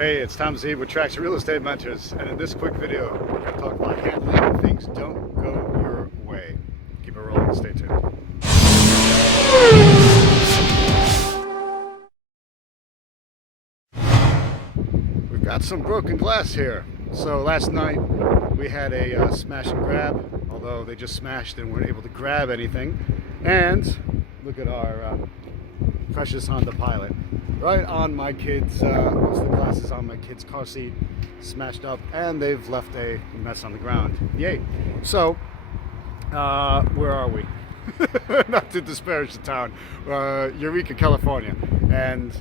Hey, it's Tom Zeeb with Traction Real Estate Mentors, and in this quick video, we're going to talk about handling when things don't go your way. Keep it rolling, stay tuned. We've got some broken glass here. So last night we had a smash and grab, although they just smashed and weren't able to grab anything. And look at our precious Honda Pilot. Right on my kids, most of the glass is on my kids' car seat, smashed up, and they've left a mess on the ground. Yay! So, where are we? Not to disparage the town, Eureka, California, and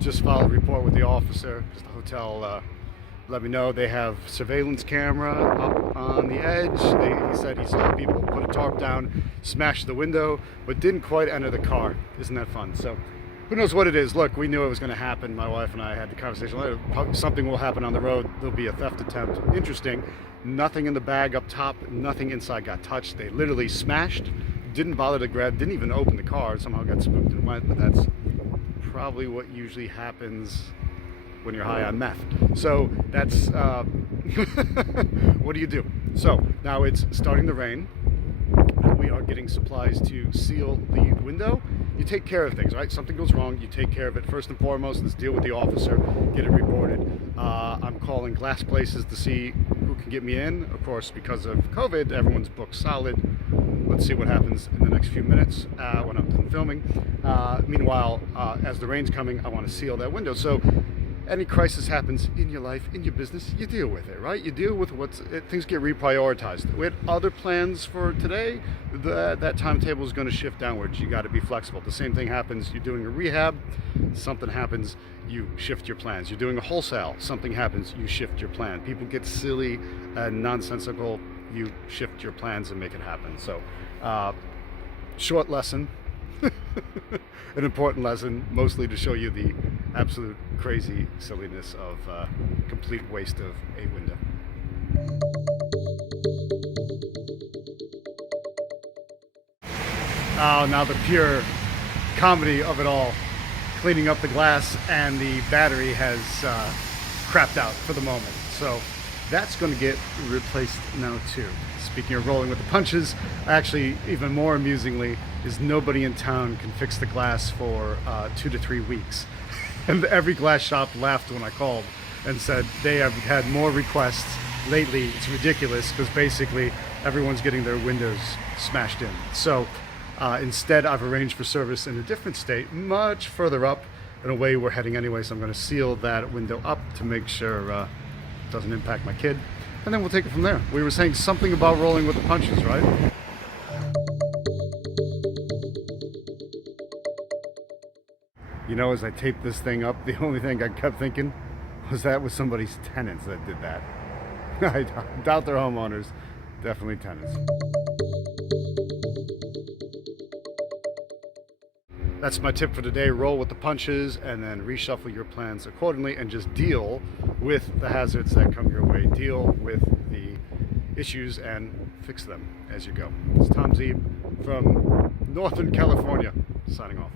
just filed a report with the officer because the hotel let me know they have surveillance camera up on the edge. He said he saw people put a tarp down, smash the window, but didn't quite enter the car. Isn't that fun? So who knows what it is? Look, we knew it was going to happen. My wife and I had the conversation. Something will happen on the road. There'll be a theft attempt. Interesting. Nothing in the bag up top. Nothing inside got touched. They literally smashed. Didn't bother to grab. Didn't even open the car. Somehow got spooked and went. But that's probably what usually happens when you're high on meth. So that's what do you do? So now it's starting to rain. We are getting supplies to seal the window. You take care of things, right? Something goes wrong, you take care of it. First and foremost, let's deal with the officer, get it reported. I'm calling glass places to see who can get me in. Of course, because of COVID, everyone's booked solid. Let's see what happens in the next few minutes when I'm done filming. Meanwhile, as the rain's coming, I want to seal that window. So any crisis happens in your life, in your business, you deal with it, right? You deal with things get reprioritized. We had other plans for today. That timetable is going to shift downwards. You got to be flexible. The same thing happens. You're doing a rehab, something happens, you shift your plans. You're doing a wholesale, something happens, you shift your plan. People get silly and nonsensical. You shift your plans and make it happen. So, short lesson. An important lesson, mostly to show you the absolute crazy silliness of complete waste of a window. Oh, now the pure comedy of it all. Cleaning up the glass and the battery has crapped out for the moment. So that's going to get replaced now too. Speaking of rolling with the punches, actually, even more amusingly, is nobody in town can fix the glass for 2 to 3 weeks. And every glass shop laughed when I called and said they have had more requests lately. It's ridiculous because basically everyone's getting their windows smashed in. So instead, I've arranged for service in a different state, much further up and away we're heading anyway. So I'm going to seal that window up to make sure it doesn't impact my kid. And then we'll take it from there. We were saying something about rolling with the punches, right? You know, as I taped this thing up, the only thing I kept thinking was that was somebody's tenants that did that. I doubt they're homeowners, definitely tenants. That's my tip for today. Roll with the punches and then reshuffle your plans accordingly and just deal with the hazards that come your way. Deal with the issues and fix them as you go. It's Tom Zeeb from Northern California, signing off.